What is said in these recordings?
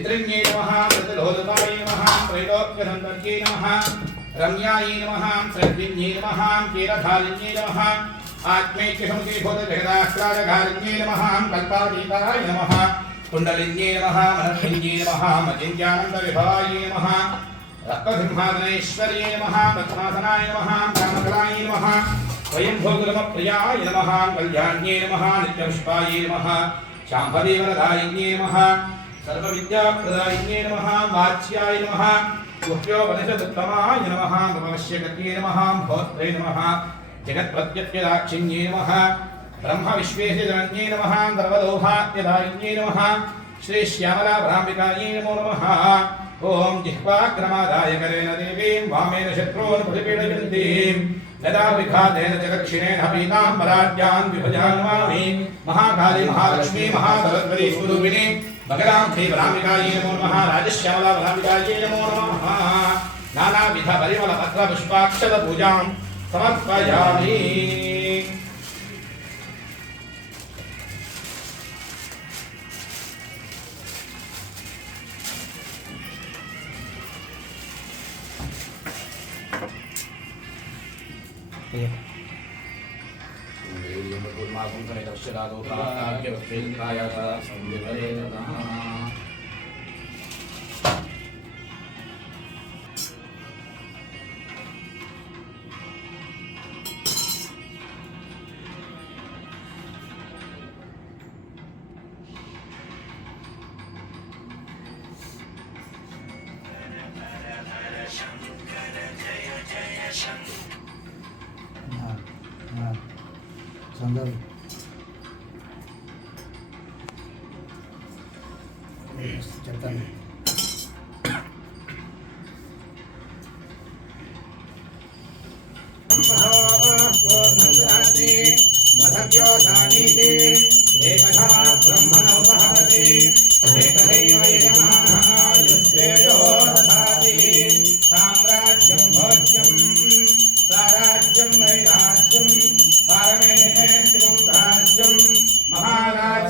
चित्रिण्यै नमः प्रतिलोलतायै नमः त्रैलोक्यसन्तर्यै नमः, रम्यायै नमः सर्विण्यै नमः, कीरधारिण्यै नमः आत्मैक्यसमुदीभूतजगदाश्राजघारिण्यै नमः कल्पातीताय नमः, कुण्डलिन्यै नमः मनस्विन्यै नमः मचिन्त्यानन्दविभवायै नमः, रक्तसिंहासनेश्वर्यै नमः पद्मासनाय नमः कामकलाय नमः स्वयंभोगुलमप्रियाय नमः, कल्याण्यै नमः, नित्यपुष्पायै नमः शाम्भवीवरदायिन्यै नमः सर्वविद्याप्रदायिन्यै नमः वाच्याय नमः गुह्योपनिषदुत्तमाय नमः भवश्यगत्यै नमः भोत्रे नमः जगत्प्रत्यत्यदाक्षिण्यै नमः ब्रह्मविश्वेशजनन्यै नमः सर्वलोभात्यदायिन्यै नमः श्रीश्यामलाभ्राम्बिकायै नमो नमः ॐ जिह्वाक्रमादाय करेण देवीं वामेन शत्रून् प्रतिपीडयन्तीं। यदा विघातेन च दक्षिणेन पीताम्बराढ्यान् विभजान्वामि। महाकाली महालक्ष्मी महासरस्वती स्वरूपिणी भगवां श्रीवराम्बिकायै नमो नमः। राजश्यामलाभ्राम्बिकायै नमो नमः। नानाविध संदर्भ चेतन मधव्यो दानी एकधा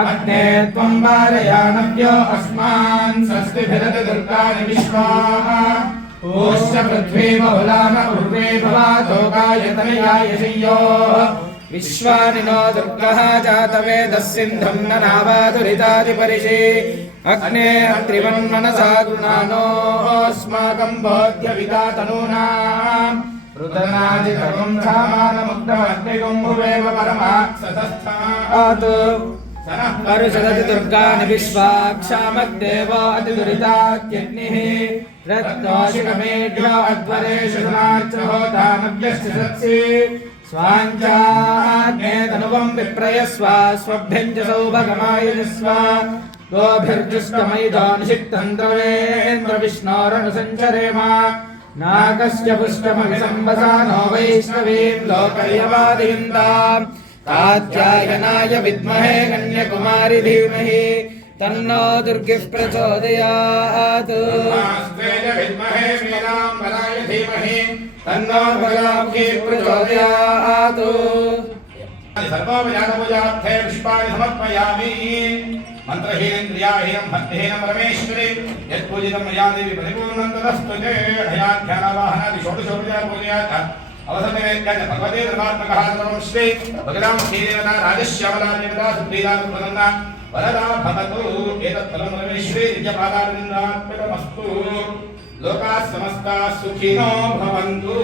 अग्ने त्वं वारयाणव्यो अस्मान् स्वस्तिभिरति दुर्गाणि विश्वाः। ऊश्च पृथ्वी बहुलान उर्वे भवातोकायतनयाय शय्योः विश्वानि नो दुर्गः जातवेदः सिन्धुम् न नावादुरितादिपरिशे अग्ने अत्रिवन्मनसा गृणानोऽस्माकम् बोध्यविदा तनूनाम् रुदनादिधर्मम् सामानमुग्धमग्निगुम् भुवेव परमात्सतस्थात् परुषदति दुर्गाणि विश्वाक्षामग्देवो अतिदुरितात्यग्निः रत्नोषिकमेढ्यो अध्वरेषु सत्सि स्वाञ्चाग्ने तनुवम् विप्रयस्व स्वभ्यम् सौभगमायुजस्व गोभिर्जुष्टमयितो निषिक्तम् नागस्य पुष्टमभिसम्बसानो वैष्णवीम् लोकयवादयन्ताम्। कात्यायनाय विद्महे कन्याकुमारि धीमहि तन्नो दुर्गिः प्रचोदयात्। विद्महे मीनाम्बराय धीमहि तन्नो भगामुखी प्रचोदयात्। सर्वोपजातपूजार्थे पुष्पाणि समर्पयामि। मन्त्रहीनेन्द्रियाहीनं भक्तिहीनं परमेश्वरि यत्पूजितं मया देवी परिपूर्णं तदस्तु ते। हयाध्यानवाहनादि षोडशोपचारपूजयात् అవసరమేవేంకన్న భగవతే ధర్మాత్మక నమం శ్రీ భగదాం శ్రీదేవత రాజశ్యామలా దేవత సుప్రీదానం వదన్న వరదా భవతు ఏతత్ ఫలం రమేశ్వే నిజపాదానందాత్మకమస్తు లోకా సమస్తా సుఖినో భవంతు.